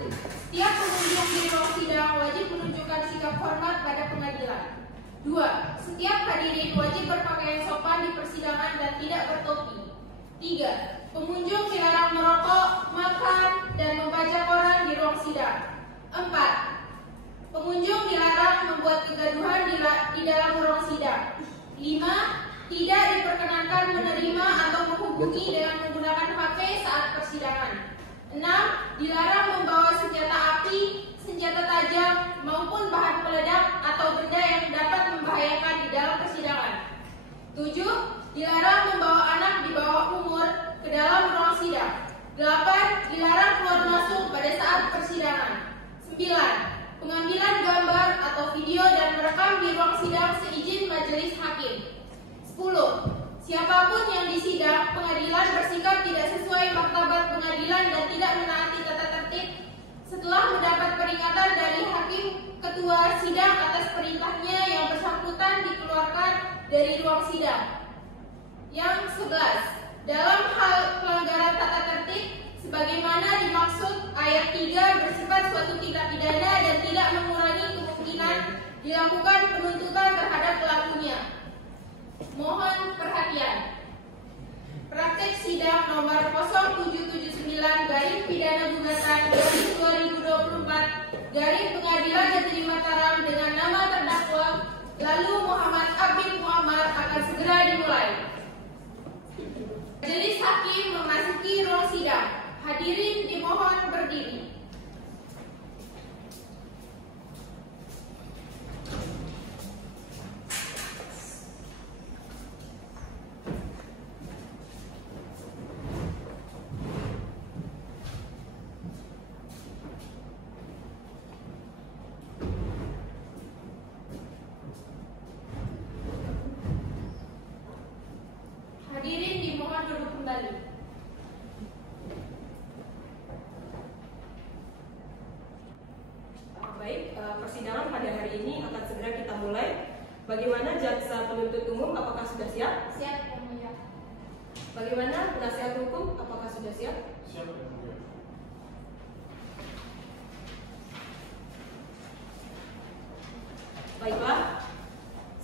Setiap pengunjung di ruang sidang wajib menunjukkan sikap hormat pada pengadilan. 2. Setiap hadirin wajib berpakaian sopan di persidangan dan tidak bertopi. 3. Pengunjung dilarang merokok, makan, dan membaca koran di ruang sidang. 4. Pengunjung dilarang membuat kegaduhan di dalam ruang sidang. 5. Tidak diperkenankan menerima atau menghubungi dengan menggunakan HP saat persidangan. 6. Dilarang membawa senjata api, senjata tajam, maupun bahan peledak atau benda yang dapat membahayakan di dalam persidangan. 7. Dilarang membawa anak di bawah umur ke dalam ruang sidang. 8. Dilarang keluar masuk pada saat persidangan. 9. Pengambilan gambar atau video dan merekam di ruang sidang seizin majelis hakim. 10. Siapapun yang disidang pengadilan bersikap tidak sesuai martabat pengadilan dan tidak menaati tata tertib setelah mendapat peringatan dari hakim ketua sidang atas perintahnya yang bersangkutan dikeluarkan dari ruang sidang. Yang 11. Dalam hal pelanggaran tata tertib sebagaimana dimaksud ayat 3 bersifat suatu tindak pidana dan tidak mengurangi kemungkinan dilakukan penuntutan terhadap pelakunya. Mohon perhatian. Praktek sidang nomor 0779/Pidana Gugatan/2024 Negeri Mataram dengan nama terdakwa lalu Muhammad Abid Muammar akan segera dimulai. Majelis hakim memasuki ruang sidang. Hadirin dimohon berdiri. Hadirin dimohon duduk kembali. Baik, persidangan pada hari ini akan segera kita mulai. Bagaimana jaksa penuntut umum, apakah sudah siap? Siap, Yang Mulia. Bagaimana penasihat hukum, apakah sudah siap? Siap, Yang Mulia. Baiklah,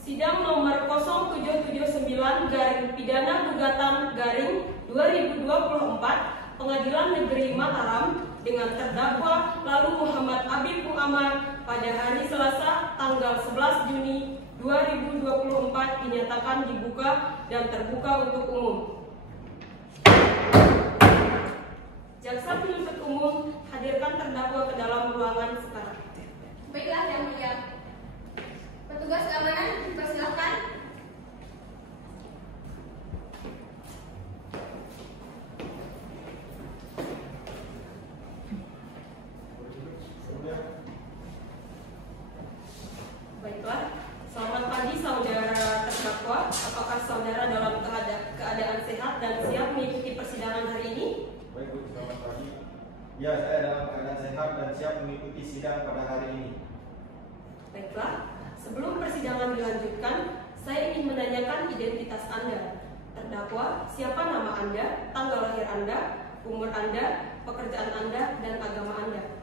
sidang nomor 0779/Pidana Gugatan/2024 Pengadilan Negeri Mataram dengan terdakwa lalu Muhammad Abid Muammar pada hari Selasa tanggal 11 Juni 2024 dinyatakan dibuka dan terbuka untuk umum. Jaksa penuntut umum hadirkan terdakwa ke dalam ruangan sekarang. Baiklah, Yang Mulia. Petugas keamanan dipersilakan. Baiklah, selamat pagi saudara terdakwa. Apakah saudara dalam keadaan sehat dan siap mengikuti persidangan hari ini? Baik, Bu, selamat pagi. Ya, saya dalam keadaan sehat dan siap mengikuti sidang pada hari ini. Baiklah, sebelum persidangan dilanjutkan, saya ingin menanyakan identitas Anda. Terdakwa, siapa nama Anda, tanggal lahir Anda, umur Anda, pekerjaan Anda, dan agama Anda?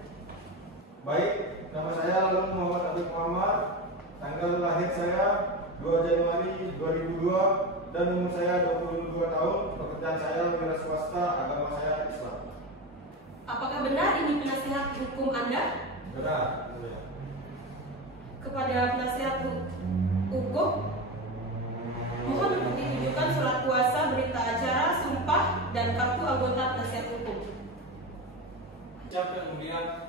Baik, nama saya lalu Muhammad Abid Muammar. Tanggal lahir saya 2 Januari 2002 dan umur saya 22 tahun. Pekerjaan saya wira swasta, agama saya Islam. Apakah benar ini penasihat hukum Anda? Benar, Mulia. Kepada penasihat hukum, mohon untuk ditunjukkan surat kuasa, berita acara, sumpah, dan kartu anggota penasihat hukum. Siap, Yang Mulia.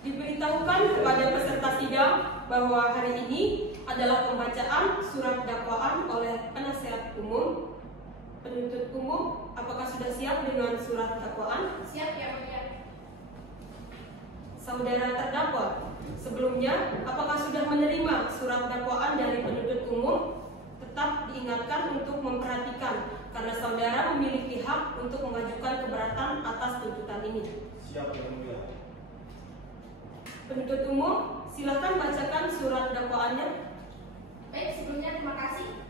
Diberitahukan kepada peserta sidang bahwa hari ini adalah pembacaan surat dakwaan oleh penasihat umum. Penuntut umum, apakah sudah siap dengan surat dakwaan? Siap, Yang Mulia. Saudara terdakwa, Sebelumnya, apakah sudah menerima surat dakwaan dari penuntut umum? Tetap diingatkan untuk memperhatikan karena saudara memiliki hak untuk mengajukan keberatan atas tuntutan ini. Siap, Yang Mulia. Penuntut umum, silakan bacakan surat dakwaannya. Baik, sebelumnya terima kasih.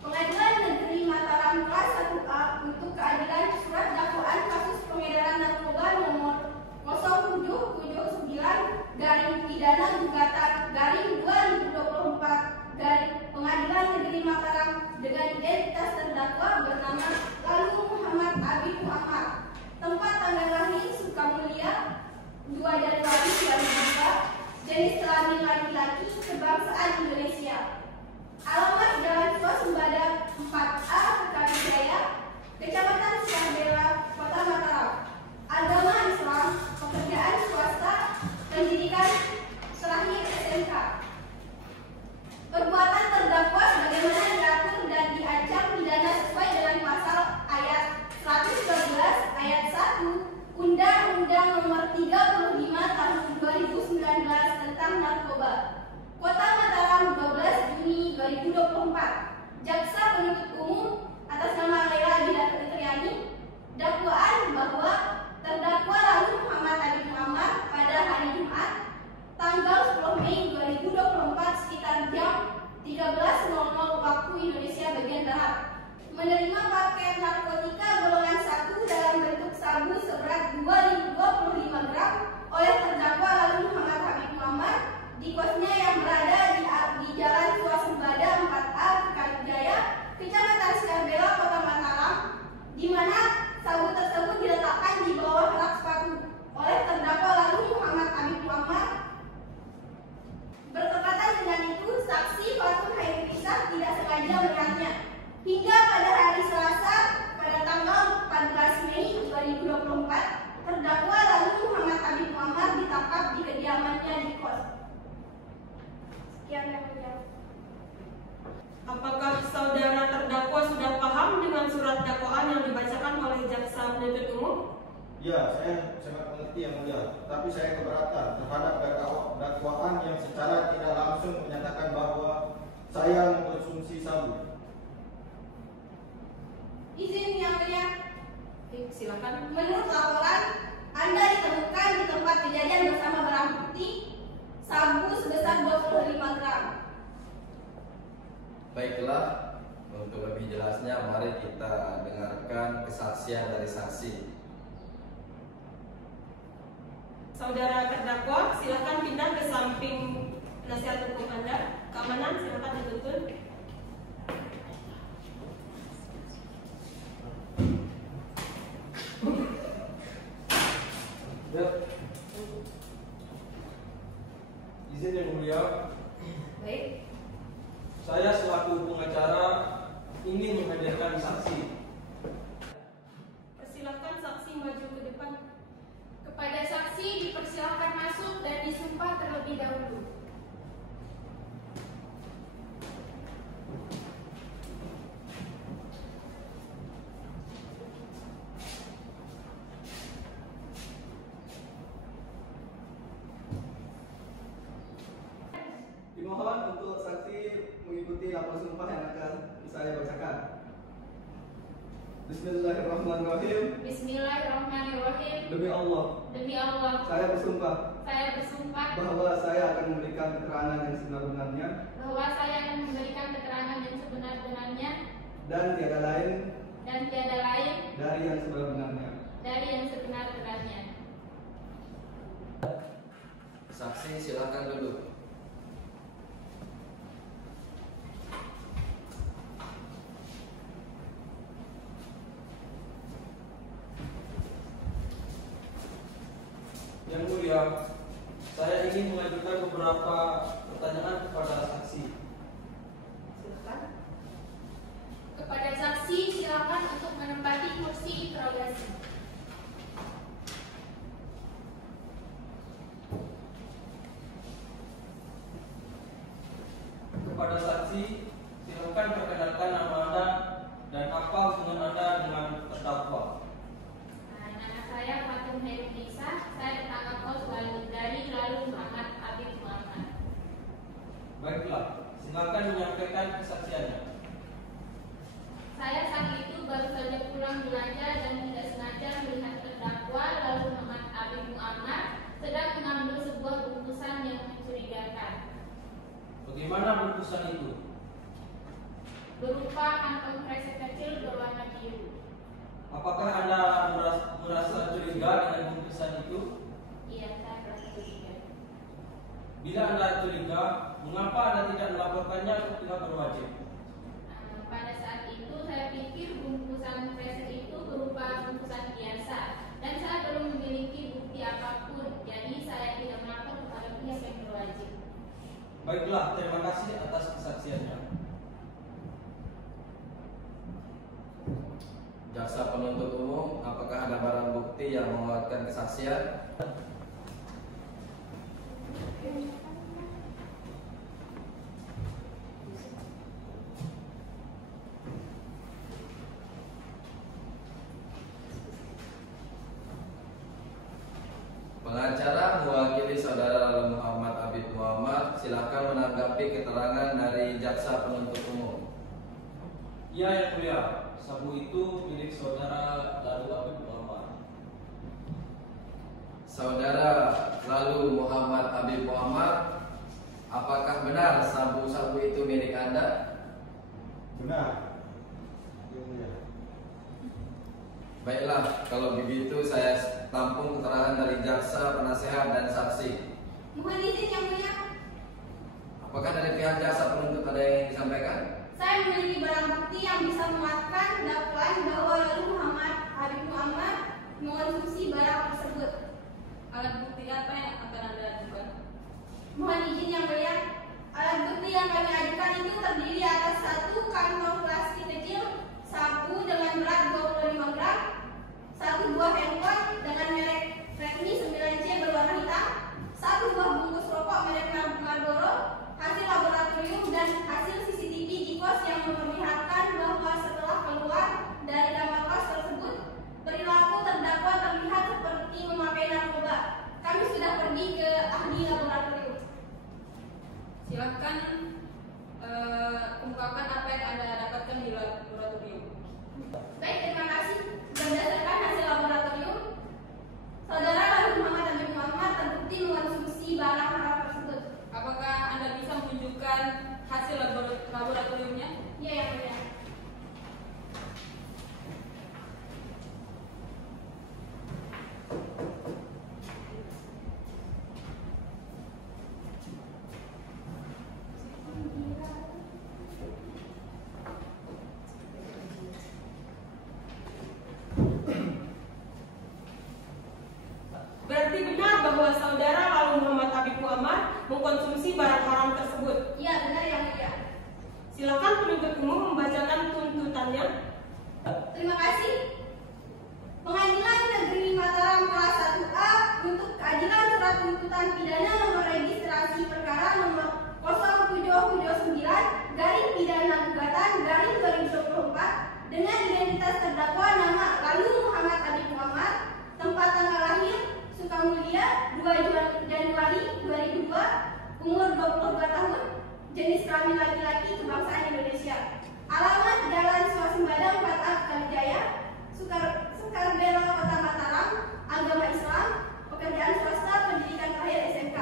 Pengadilan Negeri Mataram Kelas 1A untuk keadilan surat dakwaan kasus pengedaran narkoba nomor 07/pidana/2024 Pengadilan Negeri Mataram dengan identitas terdakwa bernama Lalu Muhammad Abib Muhammad. Tempat tanggal lahir Sukamulia 2 Januari 2002. Jenis kelamin laki-laki, kebangsaan Indonesia. Alamat Jalan Swasembada 4A, Jaya, Kecamatan Syahbela, Kota Mataram. Agama Islam, pekerjaan swasta, pendidikan terakhir SMK. Perbuatan terdakwa sebagaimana diatur dan diancam pidana sesuai dengan pasal ayat 112 ayat 1 Undang-Undang Nomor 35 Tahun 2019 tentang narkoba. Kota Mataram 12 Juni 2024. Jaksa penuntut umum atas nama Laila Abida Fitriani dakwaan bahwa terdakwa Lalu Muhammad Abib Muhammad pada hari Jumat tanggal 10 Mei 2024 sekitar jam 13.00 waktu Indonesia bagian Barat menerima paket narkotika golongan 1 dalam bentuk sabu seberat 2025 gram oleh terdakwa Lalu Muhammad Abib Muhammad di kosnya yang berada di Jalan Swasembada 4A, Jaya, Kecamatan Syahbela, Kota Mataram, di mana sabu tersebut diletakkan di bawah rak sepatu oleh terdakwa Lalu Muhammad Abib Muhammad. Bertepatan dengan itu, saksi Fatul Hairunisa tidak sengaja melihatnya. Hingga pada hari Selasa, pada tanggal 14 Mei 2024, terdakwa Lalu Muhammad Abib Muhammad ditangkap di kediamannya di kos. Sekian yang mulia. Apakah saudara terdakwa sudah paham dengan surat dakwaan yang dibacakan oleh jaksa penuntut umum? Ya, saya sangat mengerti Yang Mulia. Tapi saya keberatan terhadap dakwaan yang secara tidak langsung menyatakan bahwa saya mengkonsumsi sabu. Izin Yang Mulia. Silakan. Menurut laporan, Anda ditemukan di tempat kejadian bersama barang bukti sabu sebesar 25 gram. Baiklah, untuk lebih jelasnya mari kita dengarkan kesaksian dari saksi. Saudara terdakwa, silakan pindah ke samping penasihat hukum Anda. Keamanan, silakan dituntun. Ya. Izin Yang Mulia. Baik. Saya selaku pengacara ingin menghadirkan saksi. Silakan saksi maju ke depan. Kepada saksi dipersilakan masuk dan disumpah terlebih dahulu. Dimohon untuk saksi mengikuti lapor sumpah yang akan saya bacakan. Bismillahirrahmanirrahim. Bismillahirrahmanirrahim. Demi Allah, Demi Allah, saya bersumpah saya bersumpah bahwa saya akan memberikan keterangan yang sebenar-benarnya bahwa saya akan memberikan keterangan yang sebenar-benarnya dan tiada lain dari yang sebenar-benarnya. Saksi silakan duduk. Yang Mulia, saya ingin mengajukan beberapa pertanyaan kepada saksi. Silakan. Kepada saksi silakan untuk menempati kursi interogasi. Kepada saksi, silakan perkenalkan nama Anda dan apa hubungan Anda dengan terdakwa. Nama saya Fatul Hairunisa, saya ditangkap kos Bali. belanja dan tidak sengaja melihat terdakwa lalu Muhammad Habib Muammar sedang mengambil sebuah bungkusan yang mencurigakan. Bagaimana bungkusan itu? Berupa kantong kresek kecil berwarna biru. Apakah Anda merasa curiga dengan bungkusan itu? Iya, saya merasa curiga. Bila Anda curiga, mengapa Anda tidak melaporkannya ke pihak berwajib? Pada saat itu saya pikir bungkusan kresek itu berupa bungkusan biasa dan saya belum memiliki bukti apapun, jadi saya tidak melapor kepada pihak yang berwajib. Baiklah, terima kasih atas kesaksiannya. Jaksa penuntut umum, apakah ada barang bukti yang menguatkan kesaksian? Pengacara mewakili saudara Muhammad Habib Muammar, silakan menanggapi keterangan dari jaksa penuntut umum. Iya, yang mulia. Sabu itu milik saudara Lalu Habib Muammar. Saudara Lalu Muhammad Habib Muammar, apakah benar sabu-sabu itu milik Anda? Benar. Yang mulia. Baiklah, kalau begitu saya tampung keterangan dari jaksa, penasehat, dan saksi. Mohon izin yang mulia. Apakah dari pihak jaksa penuntut ada yang ingin disampaikan? Saya memiliki barang bukti yang bisa menguatkan dakwaan bahwa Lalu Muhammad Habib Muammar mengonsumsi barang tersebut. Alat bukti apa yang akan Anda ajukan? Mohon izin yang mulia. Alat bukti yang kami ajukan itu terdiri atas satu kantong plastik kecil, sabu dengan berat 25 gram, satu buah handphone dengan merek Redmi 9C berwarna hitam, satu buah bungkus rokok merek Marlboro, hasil laboratorium dan hasil CCTV di kos yang memperlihatkan bahwa setelah keluar dari kamar kos tersebut, perilaku terdakwa terlihat seperti memakai narkoba. Kami sudah pergi ke ahli laboratorium. Silakan ungkapkan apa yang Anda dapatkan di laboratorium. Baik, terima kasih. Berdasarkan hasil laboratorium, saudara Lalu Muhammad Habib Muammar terbukti mengonsumsi barang haram tersebut. Apakah Anda bisa menunjukkan hasil laboratoriumnya? Iya, yang mulia. Berarti benar bahwa saudara Lalu Muhammad Habib Muammar mengkonsumsi barang haram tersebut. Iya, benar yang mulia. Silakan penuntut umum membacakan tuntutannya. Terima kasih. Pengadilan Negeri Mataram kelas 1A untuk keadilan surat tuntutan pidana nomor registrasi perkara nomor 0709-pidana-2024 dengan identitas terdakwa nama Lalu Muhammad Habib Muammar, tempat tanggal lahir Sukamulia 2 Januari 2002, umur 22 tahun, jenis kelamin laki-laki, kebangsaan Indonesia. Alamat Jalan Swasembada 4A Kalijaya, Sukarbelo, Kota Mataram, agama Islam, pekerjaan swasta, pendidikan terakhir SMK.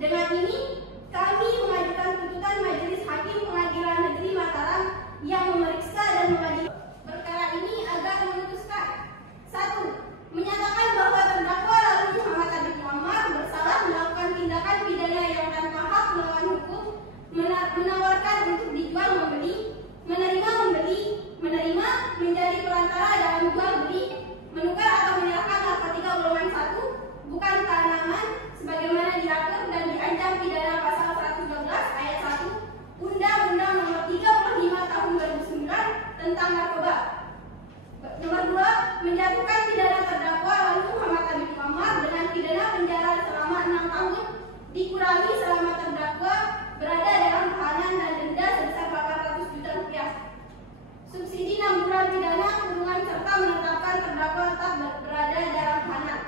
Dengan ini, kami mengajukan tuntutan Majelis Hakim Pengadilan Negeri Mataram yang memeriksa dan mengadili perkara ini agar memutuskan: 1. Menyatakan bahwa terdakwa Lalu Muhammad Habib Muammar bersalah melakukan tindakan pidana yang tanpa hak melawan hukum, menawarkan untuk dijual membeli, menerima membeli, menerima, menjadi perantara dalam jual beli, menukar atau menyerahkan narkotika golongan 1, bukan tanaman, sebagaimana diatur dan diancam pidana pasal 112 ayat 1 Undang-Undang Nomor 35 Tahun 2009 tentang narkoba. Nomor 2, menjatuhkan pidana terdakwa Lalu Muhammad Habib Muammar dengan pidana penjara selama 6 tahun dikurangi selama terdakwa berada dalam tahanan dan denda sebesar 800 juta rupiah. Subsidi 6 bulan pidana kurungan serta menetapkan terdakwa tetap berada dalam tahanan.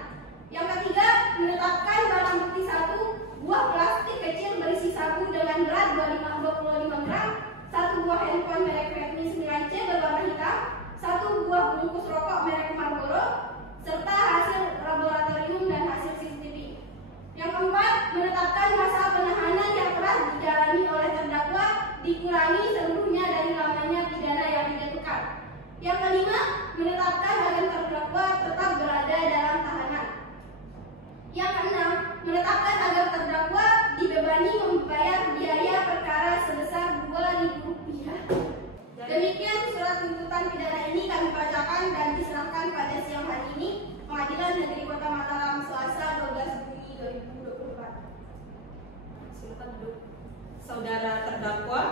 Yang ketiga, menetapkan barang bukti 1 buah plastik kecil berisi sabu dengan berat 25 gram, 1 buah handphone merek Redmi 9C berwarna hitam, 1 buah bungkus rokok Yang kelima, menetapkan agar terdakwa tetap berada dalam tahanan. Yang keenam, menetapkan agar terdakwa dibebani membayar biaya perkara sebesar Rp2.000. Demikian surat tuntutan pidana ini kami bacakan dan diserahkan pada siang hari ini Pengadilan Negeri Kota Mataram, Selasa 12 Juni 2024. Silakan duduk. Saudara terdakwa,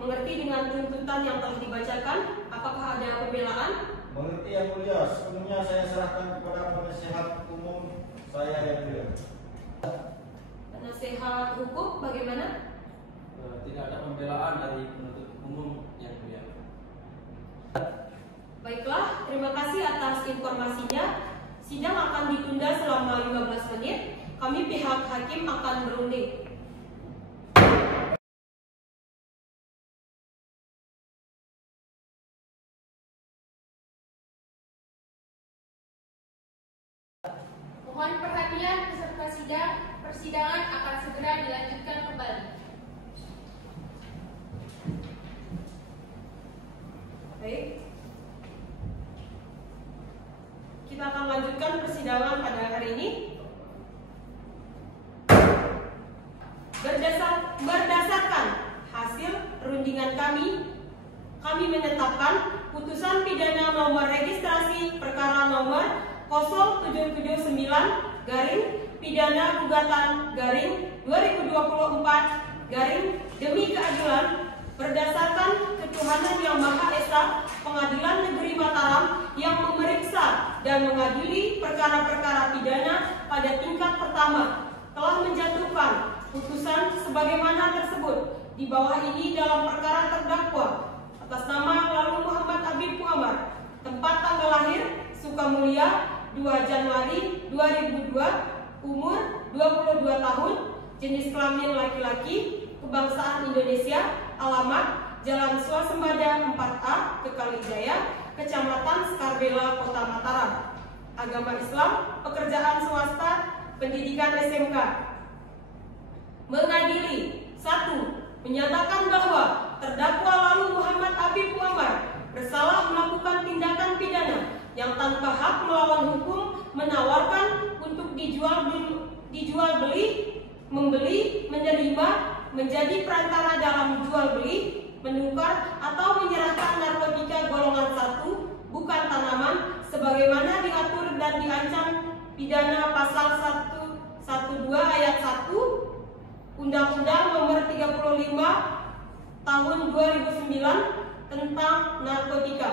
mengerti dengan tuntutan yang telah dibacakan? Apakah ada pembelaan? Mengerti yang mulia, sepenuhnya saya serahkan kepada penasihat umum saya yang mulia. Penasihat hukum bagaimana? Tidak ada pembelaan dari penuntut umum yang mulia. Baiklah, terima kasih atas informasinya. Sidang akan ditunda selama 15 menit. Kami pihak hakim akan berunding. Mohon perhatian peserta sidang, persidangan akan segera dilanjutkan kembali. Baik. Kita akan lanjutkan persidangan pada hari ini. Berdasarkan hasil rundingan kami menetapkan putusan pidana nomor registrasi perkara nomor 0779 garing pidana gugatan garing 2024 garing demi keadilan berdasarkan ketuhanan yang Maha Esa. Pengadilan Negeri Mataram yang memeriksa dan mengadili perkara-perkara pidana pada tingkat pertama telah menjatuhkan putusan sebagaimana tersebut. Di bawah ini dalam perkara terdakwa atas nama Lalu Muhammad Habib Muammar, tempat tanggal lahir Sukamulia 2 Januari 2002, umur 22 tahun, jenis kelamin laki-laki, kebangsaan Indonesia, alamat Jalan Swasembada 4A, Kekalijaya, Kecamatan Skarbela, Kota Mataram. Agama Islam, pekerjaan swasta, pendidikan SMK. Mengadili 1. Menyatakan bahwa terdakwa Lalu Muhammad Habib Muammar bersalah melakukan tindakan pidana yang tanpa hak melawan hukum, menawarkan untuk dijual beli, membeli, menerima, menjadi perantara dalam jual beli, menukar atau menyerahkan narkotika golongan 1 bukan tanaman sebagaimana diatur dan diancam pidana pasal 112 ayat 1 Undang-Undang Nomor 35 Tahun 2009 tentang narkotika.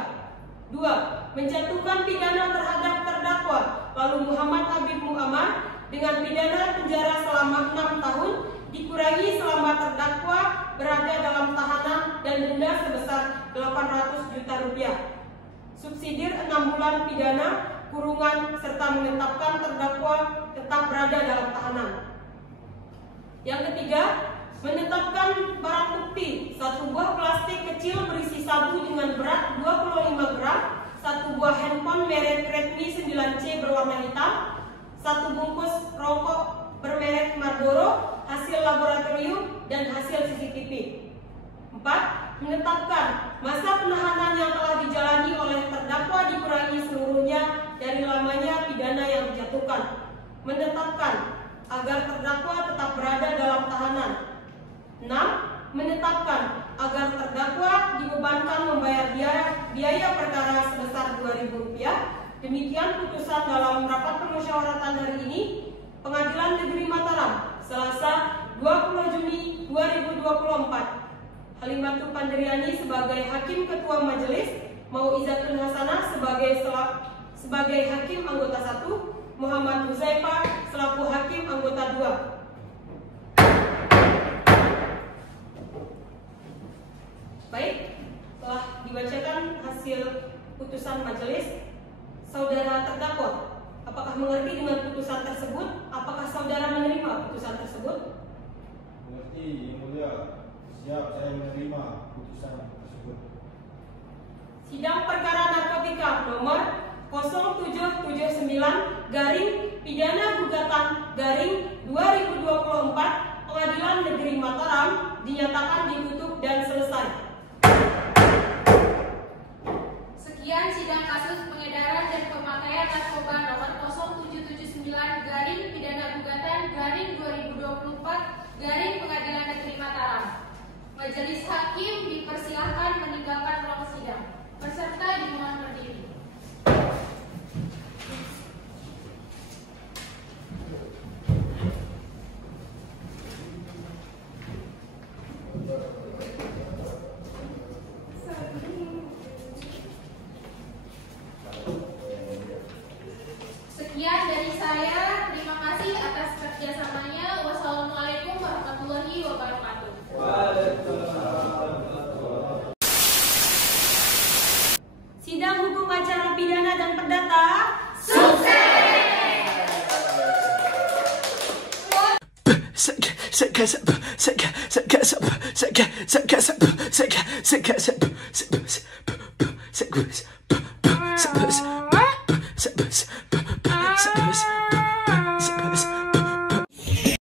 2. Menjatuhkan pidana terhadap terdakwa Lalu Muhammad Habib Muammar dengan pidana penjara selama 6 tahun dikurangi selama terdakwa berada dalam tahanan dan denda sebesar 800 juta rupiah. Subsidiar 6 bulan pidana kurungan serta menetapkan terdakwa tetap berada dalam tahanan. Yang ketiga, menetapkan barang bukti 1 buah plastik kecil berisi sabu dengan berat 25 gram, 1 buah handphone merek Redmi 9C berwarna hitam, 1 bungkus rokok bermerek Marlboro, hasil laboratorium dan hasil CCTV. 4. Menetapkan masa penahanan yang telah dijalani oleh terdakwa dikurangi seluruhnya dari lamanya pidana yang dijatuhkan. Menetapkan agar terdakwa tetap berada dalam tahanan. 6. Menetapkan agar terdakwa dibebankan membayar biaya perkara sebesar Rp2.000. Demikian putusan dalam rapat permusyawaratan hari ini Pengadilan Negeri Mataram, Selasa 20 Juni 2024. Halimatul Pandriani sebagai Hakim Ketua Majelis, Mauizatun Hasanah sebagai Hakim Anggota 1, Muhammad Huzaifah selaku Hakim Anggota 2. Baik, telah dibacakan hasil putusan majelis. Saudara terdakwa, apakah mengerti dengan putusan tersebut? Apakah saudara menerima putusan tersebut? Mengerti, yang mulia. Siap, saya menerima putusan tersebut. Sidang perkara narkotika nomor 0779 garing pidana gugatan garing 2024 Pengadilan Negeri Mataram dinyatakan ditutup dan selesai. Sekian Sekian sidang kasus pengedaran dan pemakaian narkoba nomor 0779-Pidana-Gugatan-2024 Pengadilan Negeri Mataram. Majelis Hakim dipersilahkan meninggalkan ruang sidang. Peserta dimohon berdiri. Sekian dari saya. Terima kasih atas kerjasamanya. Wassalamualaikum warahmatullahi wabarakatuh. Sidang hukum acara pidana dan perdata sukses.